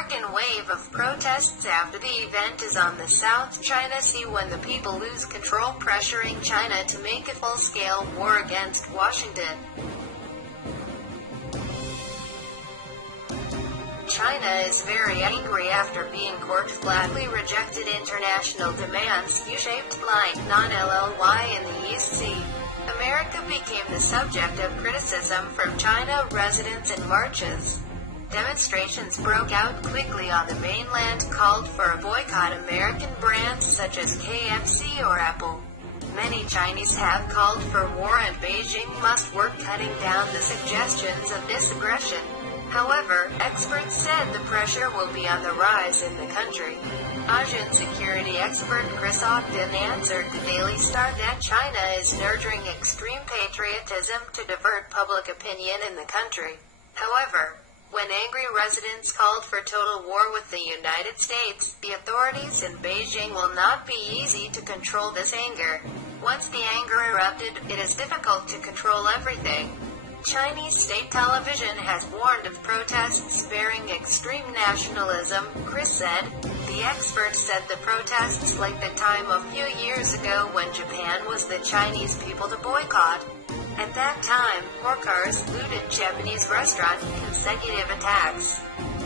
American wave of protests after the event is on the South China Sea when the people lose control, pressuring China to make a full-scale war against Washington. China is very angry after being court flatly rejected international demands, U-shaped line, non-lly in the East Sea. America became the subject of criticism from China residents in marches. Demonstrations broke out quickly on the mainland, called for a boycott American brands such as KFC or Apple. Many Chinese have called for war and Beijing must work cutting down the suggestions of this aggression. However, experts said the pressure will be on the rise in the country. Asian security expert Chris Ogden answered the Daily Star that China is nurturing extreme patriotism to divert public opinion in the country. However, when angry residents called for total war with the United States, the authorities in Beijing will not be easy to control this anger. Once the anger erupted, it is difficult to control everything. Chinese state television has warned of protests bearing extreme nationalism, Chris said. The expert said the protests like the time a few years ago when Japan was the Chinese people to boycott. At that time, workers looted Japanese restaurant consecutive attacks.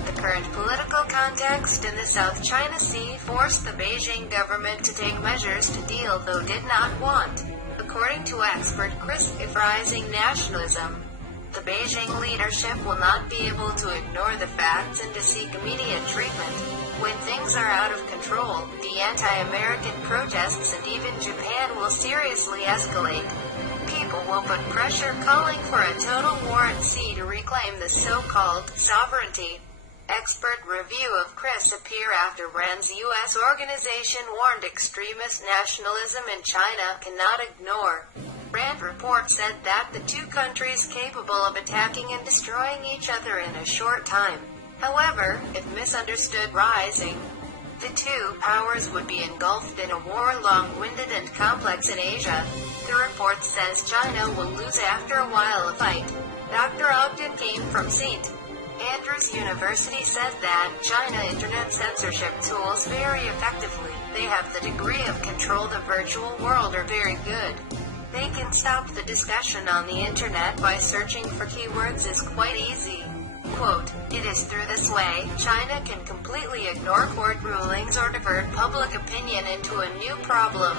The current political context in the South China Sea forced the Beijing government to take measures to deal, though did not want. According to expert Chris, if rising nationalism, the Beijing leadership will not be able to ignore the facts and to seek immediate treatment. When things are out of control, the anti-American protests and even Japan will seriously escalate. People will put pressure, calling for a total war at sea to reclaim the so-called sovereignty. Expert review of Chris appear after Rand's U.S. organization warned extremist nationalism in China cannot ignore. Rand report said that the two countries capable of attacking and destroying each other in a short time. However, if misunderstood rising, the two powers would be engulfed in a war long-winded and complex in Asia. The report says China will lose after a while of fight. Dr. Ogden came from St. Andrews University said that China internet censorship tools very effectively. They have the degree of control the virtual world are very good. They can stop the discussion on the internet by searching for keywords is quite easy. Quote, it is through this way, China can completely ignore court rulings or divert public opinion into a new problem.